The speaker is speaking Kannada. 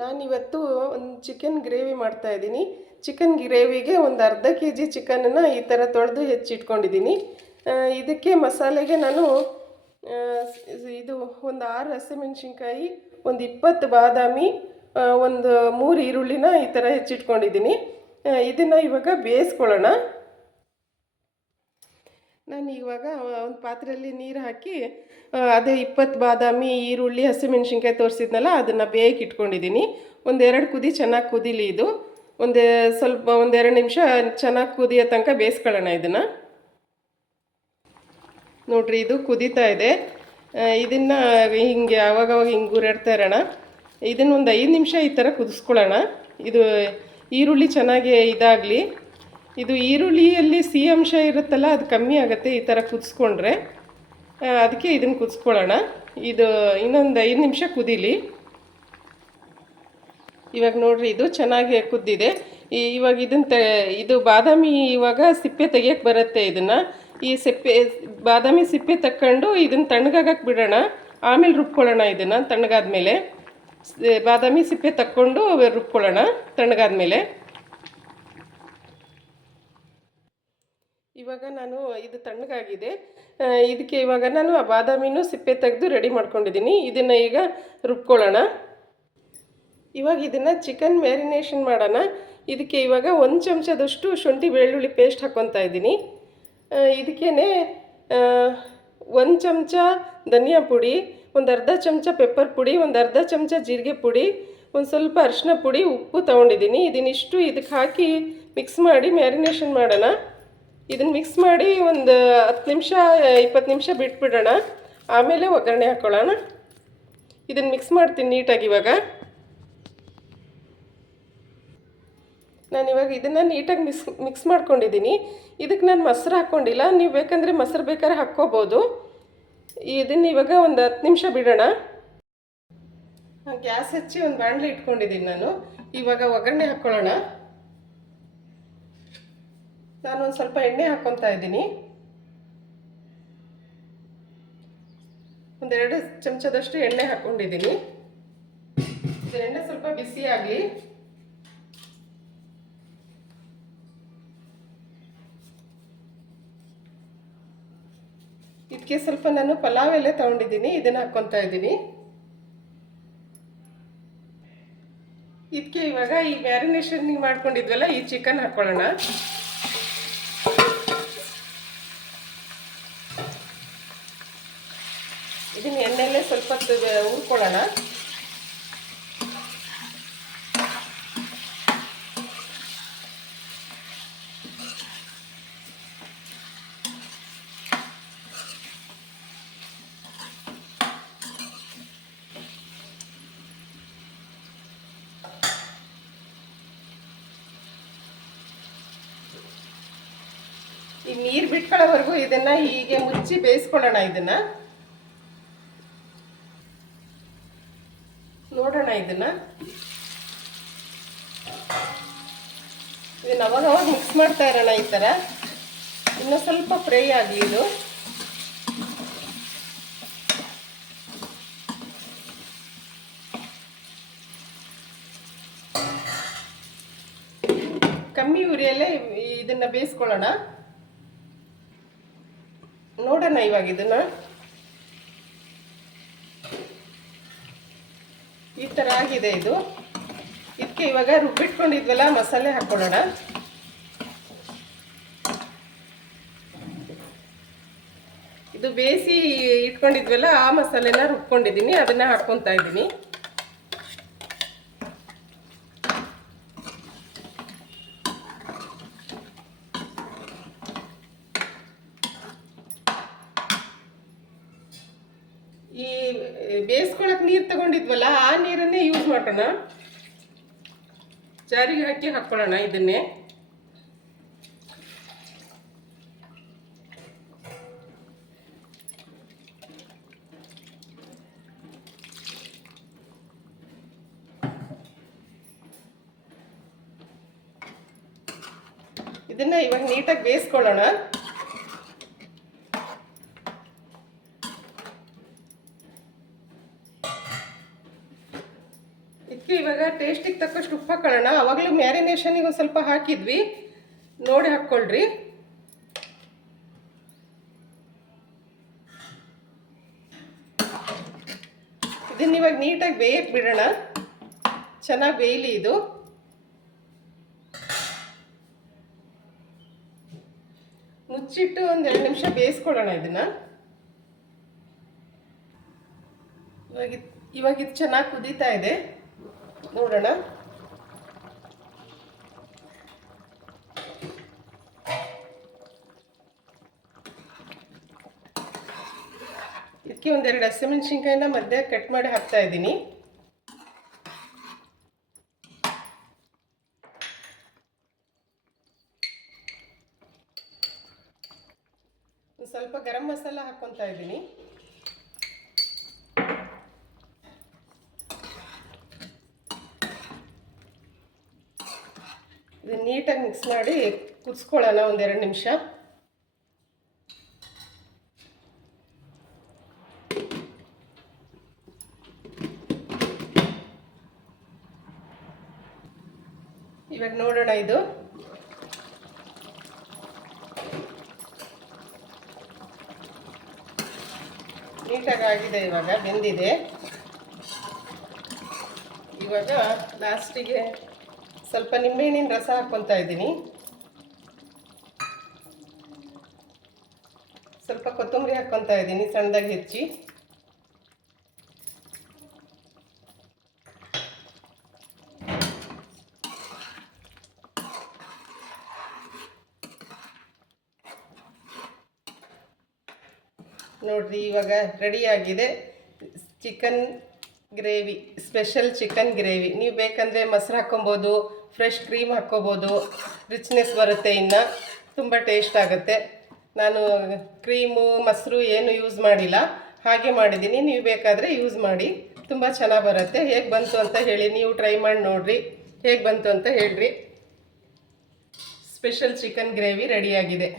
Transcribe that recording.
ನಾನಿವತ್ತು ಒಂದು ಚಿಕನ್ ಗ್ರೇವಿ ಮಾಡ್ತಾಯಿದ್ದೀನಿ. ಚಿಕನ್ ಗ್ರೇವಿಗೆ ಒಂದು ಅರ್ಧ ಕೆ ಜಿ ಚಿಕನನ್ನು ಈ ಥರ ತೊಳೆದು ಹೆಚ್ಚಿಟ್ಕೊಂಡಿದ್ದೀನಿ. ಇದಕ್ಕೆ ಮಸಾಲೆಗೆ ನಾನು ಇದು ಒಂದು 6 ಹಸಿಮೆಣ್ಸಿನ್ಕಾಯಿ, ಒಂದು 20 ಬಾದಾಮಿ, ಒಂದು 3 ಈರುಳ್ಳಿನ ಈ ಥರ ಹೆಚ್ಚಿಟ್ಕೊಂಡಿದ್ದೀನಿ. ಇದನ್ನು ಇವಾಗ ಬೇಯಿಸ್ಕೊಳ್ಳೋಣ. ನಾನು ಇವಾಗ ಒಂದು ಪಾತ್ರೆಯಲ್ಲಿ ನೀರು ಹಾಕಿ ಅದೇ 20 ಬಾದಾಮಿ, ಈರುಳ್ಳಿ, ಹಸಿಮೆಣ್ಸಿನ್ಕಾಯಿ ತೋರಿಸಿದ್ನಲ್ಲ ಅದನ್ನು ಬೇಯಕ್ಕೆ ಇಟ್ಕೊಂಡಿದ್ದೀನಿ. ಒಂದೆರಡು ಕುದಿ ಚೆನ್ನಾಗಿ ಕುದೀಲಿ. ಇದು ಒಂದೆರಡು ನಿಮಿಷ ಚೆನ್ನಾಗಿ ಕುದಿಯೋ ತನಕ ಬೇಯಿಸ್ಕೊಳ್ಳೋಣ. ಇದನ್ನು ನೋಡಿರಿ, ಇದು ಕುದೀತಾ ಇದೆ. ಇದನ್ನು ಹಿಂಗೆ ಆವಾಗವಾಗ ಹಿಂಗೆ ಗುರಾಡ್ತಾ ಇರೋಣ. ಇದನ್ನು ಒಂದು 5 ನಿಮಿಷ ಈ ಥರ ಕುದಿಸ್ಕೊಳ್ಳೋಣ. ಇದು ಈರುಳ್ಳಿ ಚೆನ್ನಾಗಿ ಇದಾಗಲಿ. ಇದು ಈರುಳ್ಳಿಯಲ್ಲಿ ಸಿಹಿ ಅಂಶ ಇರುತ್ತಲ್ಲ, ಅದು ಕಮ್ಮಿ ಆಗುತ್ತೆ ಈ ಥರ ಕುದಿಸ್ಕೊಂಡ್ರೆ. ಅದಕ್ಕೆ ಇದನ್ನು ಕುದಿಸ್ಕೊಳ್ಳೋಣ. ಇದು ಇನ್ನೊಂದು 5 ನಿಮಿಷ ಕುದೀಲಿ. ಇವಾಗ ನೋಡಿರಿ, ಇದು ಚೆನ್ನಾಗಿ ಕುದ್ದಿದೆ. ಇವಾಗ ಇದು ಬಾದಾಮಿ ಇವಾಗ ಸಿಪ್ಪೆ ತೆಗಿಯೋಕ್ಕೆ ಬರುತ್ತೆ. ಇದನ್ನು ಬಾದಾಮಿ ಸಿಪ್ಪೆ ತಕ್ಕೊಂಡು ಇದನ್ನು ತಣ್ಣಗಾಗಕ್ಕೆ ಬಿಡೋಣ. ಆಮೇಲೆ ರುಬ್ಕೊಳ್ಳೋಣ. ಇದನ್ನು ತಣ್ಣಗಾದ್ಮೇಲೆ ಬಾದಾಮಿ ಸಿಪ್ಪೆ ತಕ್ಕೊಂಡು ರುಬ್ಕೊಳ್ಳೋಣ ತಣ್ಣಗಾದ್ಮೇಲೆ. ಇವಾಗ ನಾನು ಇದು ತಣ್ಣಗಾಗಿದೆ. ಇದಕ್ಕೆ ಇವಾಗ ನಾನು ಆ ಬಾದಾಮಿನೂ ಸಿಪ್ಪೆ ತೆಗೆದು ರೆಡಿ ಮಾಡ್ಕೊಂಡಿದ್ದೀನಿ. ಇದನ್ನು ಈಗ ರುಬ್ಕೊಳ್ಳೋಣ. ಇವಾಗ ಇದನ್ನು ಚಿಕನ್ ಮ್ಯಾರಿನೇಷನ್ ಮಾಡೋಣ. ಇದಕ್ಕೆ ಇವಾಗ 1 ಚಮಚದಷ್ಟು ಶುಂಠಿ ಬೆಳ್ಳುಳ್ಳಿ ಪೇಸ್ಟ್ ಹಾಕ್ಕೊತಾ ಇದ್ದೀನಿ. ಇದಕ್ಕೇ 1 ಚಮಚ ಧನಿಯಾ ಪುಡಿ, ಒಂದು ಅರ್ಧ ಚಮಚ ಪೆಪ್ಪರ್ ಪುಡಿ, ಒಂದು ಅರ್ಧ ಚಮಚ ಜೀರಿಗೆ ಪುಡಿ, ಒಂದು ಸ್ವಲ್ಪ ಅರಿಶಿನ ಪುಡಿ, ಉಪ್ಪು ತೊಗೊಂಡಿದ್ದೀನಿ. ಇದನ್ನಿಷ್ಟು ಇದಕ್ಕೆ ಹಾಕಿ ಮಿಕ್ಸ್ ಮಾಡಿ ಮ್ಯಾರಿನೇಷನ್ ಮಾಡೋಣ. ಇದನ್ನು ಮಿಕ್ಸ್ ಮಾಡಿ ಒಂದು 10 ನಿಮಿಷ 20 ನಿಮಿಷ ಬಿಟ್ಬಿಡೋಣ. ಆಮೇಲೆ ಒಗ್ಗರಣೆ ಹಾಕ್ಕೊಳ್ಳೋಣ. ಇದನ್ನು ಮಿಕ್ಸ್ ಮಾಡ್ತೀನಿ ನೀಟಾಗಿ. ಇವಾಗ ನಾನಿವಾಗ ಇದನ್ನು ನೀಟಾಗಿ ಮಿಕ್ಸ್ ಮಾಡ್ಕೊಂಡಿದ್ದೀನಿ. ಇದಕ್ಕೆ ನಾನು ಮೊಸರು ಹಾಕ್ಕೊಂಡಿಲ್ಲ. ನೀವು ಬೇಕಂದರೆ ಮೊಸರು ಬೇಕಾದ್ರೆ ಹಾಕ್ಕೋಬೋದು. ಇದನ್ನು ಇವಾಗ ಒಂದು 10 ನಿಮಿಷ ಬಿಡೋಣ. ಗ್ಯಾಸ್ ಹಚ್ಚಿ ಒಂದು ಬಾಣಲೆ ಇಟ್ಕೊಂಡಿದ್ದೀನಿ ನಾನು. ಇವಾಗ ಒಗ್ಗರಣೆ ಹಾಕ್ಕೊಳ್ಳೋಣ. ನಾನೊಂದು ಸ್ವಲ್ಪ ಎಣ್ಣೆ ಹಾಕ್ಕೊತಾ ಇದ್ದೀನಿ. 1-2 ಚಮಚದಷ್ಟು ಎಣ್ಣೆ ಹಾಕ್ಕೊಂಡಿದ್ದೀನಿ. ಎಣ್ಣೆ ಸ್ವಲ್ಪ ಬಿಸಿ ಆಗಲಿ. ಇದಕ್ಕೆ ಸ್ವಲ್ಪ ನಾನು ಪಲಾವ್ ಎಲೆ ತೊಗೊಂಡಿದ್ದೀನಿ. ಇದನ್ನು ಹಾಕ್ಕೊತಾ ಇದ್ದೀನಿ. ಇದಕ್ಕೆ ಇವಾಗ ಈ ಮ್ಯಾರಿನೇಷನ್ ಮಾಡ್ಕೊಂಡಿದ್ವಲ್ಲ, ಈ ಚಿಕನ್ ಹಾಕ್ಕೊಳ್ಳೋಣ. ಇದನ್ನು ಎಣ್ಣೆಯಲ್ಲೇ ಸ್ವಲ್ಪ ಹುರ್ಕೊಳ್ಳೋಣ. ಈ ನೀರು ಬಿಟ್ಕೊಳ್ಳೋವರೆಗೂ ಇದನ್ನು ಹೀಗೆ ಮುಚ್ಚಿ ಬೇಯಿಸ್ಕೊಳ್ಳೋಣ. ಇದನ್ನು ನೋಡೋಣ. ಇದನ್ನು ಅವಾಗವಾಗ ಮಿಕ್ಸ್ ಮಾಡ್ತಾ ಇರೋಣ. ಈ ಥರ ಇನ್ನೂ ಸ್ವಲ್ಪ ಫ್ರೈ ಆಗಲಿ. ಇದು ಕಮ್ಮಿ ಉರಿಯಲ್ಲೇ ಇದನ್ನು ಬೇಯಿಸ್ಕೊಳ್ಳೋಣ. ನೋಡೋಣ ಇವಾಗ ಇದನ್ನು ಈ ಥರ ಆಗಿದೆ. ಇದಕ್ಕೆ ಇವಾಗ ರುಬ್ಬಿಟ್ಕೊಂಡಿದ್ವಲ್ಲ ಮಸಾಲೆ ಹಾಕ್ಕೊಳ್ಳೋಣ. ಇದು ಬೇಯಿಸಿ ಇಟ್ಕೊಂಡಿದ್ವಲ್ಲ ಆ ಮಸಾಲೆನ ರುಬ್ಕೊಂಡಿದ್ದೀನಿ. ಅದನ್ನು ಹಾಕ್ಕೊತಾ ಇದ್ದೀನಿ. ಈ ಬೇಯಿಸ್ಕೊಳಕ್ಕೆ ನೀರು ತಗೊಂಡಿದ್ವಲ್ಲ ಆ ನೀರನ್ನೇ ಯೂಸ್ ಮಾಡೋಣ. ಜಾರಿಗೆ ಹಾಕಿ ಹಾಕ್ಕೊಳ್ಳೋಣ. ಇದನ್ನೇ ಇವಾಗ ನೀಟಾಗಿ ಬೇಯಿಸ್ಕೊಳ್ಳೋಣ. ಇದಕ್ಕೆ ಇವಾಗ ಟೇಸ್ಟಿಗೆ ತಕ್ಕಷ್ಟು ಉಪ್ಪು ಹಾಕೊಳ್ಳೋಣ. ಆವಾಗಲೂ ಮ್ಯಾರಿನೇಷನಿಗೆ ಒಂದು ಸ್ವಲ್ಪ ಹಾಕಿದ್ವಿ, ನೋಡಿ ಹಾಕ್ಕೊಳ್ರಿ. ಇದನ್ನ ಇವಾಗ ನೀಟಾಗಿ ಬೇಯಕ್ಕೆ ಬಿಡೋಣ, ಚೆನ್ನಾಗಿ ಬೇಯಲಿ ಇದು. ಮುಚ್ಚಿಟ್ಟು ಒಂದು 2 ನಿಮಿಷ ಬೇಯಿಸ್ಕೊಳ್ಳೋಣ ಇದನ್ನು. ಇವಾಗ ಇದು ಚೆನ್ನಾಗಿ ಕುದೀತಾ ಇದೆ, ನೋಡೋಣ. ಇದಕ್ಕೆ 1-2 ಹಸಿಮೆಣಸಿನ್ಕಾಯಿನ ಮಧ್ಯೆ ಕಟ್ ಮಾಡಿ ಹಾಕ್ತಾ ಇದ್ದೀನಿ. ಸ್ವಲ್ಪ ಗರಂ ಮಸಾಲ ಹಾಕ್ಕೊತಾ ಇದ್ದೀನಿ. ಇದನ್ನು ನೀಟಾಗಿ ಮಿಕ್ಸ್ ಮಾಡಿ ಕುದಿಸ್ಕೊಳ್ಳೋಣ 1-2 ನಿಮಿಷ. ಇವಾಗ ನೋಡೋಣ, ಇದು ನೀಟಾಗಿ ಆಗಿದೆ, ಇವಾಗ ಬೆಂದಿದೆ. ಇವಾಗ ಲಾಸ್ಟಿಗೆ ಸ್ವಲ್ಪ ನಿಂಬೆಹಣ್ಣಿನ ರಸ ಹಾಕ್ಕೊತಾ ಇದ್ದೀನಿ, ಸ್ವಲ್ಪ ಕೊತ್ತಂಬರಿ ಹಾಕ್ಕೊತಾ ಇದ್ದೀನಿ ಸಣ್ಣದಾಗಿ ಹೆಚ್ಚಿ. ನೋಡ್ರಿ, ಇವಾಗ ರೆಡಿಯಾಗಿದೆ chicken gravy, special chicken gravy. ನೀವು ಬೇಕಂದರೆ ಮೊಸರು ಹಾಕ್ಕೊಬೋದು, ಫ್ರೆಶ್ ಕ್ರೀಮ್ ಹಾಕ್ಕೋಬೋದು, ರಿಚ್ನೆಸ್ ಬರುತ್ತೆ, ಇನ್ನು ತುಂಬ ಟೇಸ್ಟ್ ಆಗುತ್ತೆ. ನಾನು ಕ್ರೀಮು ಮೊಸರು ಏನು ಯೂಸ್ ಮಾಡಿಲ್ಲ, ಹಾಗೆ ಮಾಡಿದ್ದೀನಿ. ನೀವು ಬೇಕಾದರೆ ಯೂಸ್ ಮಾಡಿ, ತುಂಬ ಚೆನ್ನಾಗಿ ಬರುತ್ತೆ. ಹೇಗೆ ಬಂತು ಅಂತ ಹೇಳಿ, ನೀವು ಟ್ರೈ ಮಾಡಿ ನೋಡಿರಿ, ಹೇಗೆ ಬಂತು ಅಂತ ಹೇಳ್ರಿ. ಸ್ಪೆಷಲ್ ಚಿಕನ್ ಗ್ರೇವಿ ರೆಡಿಯಾಗಿದೆ.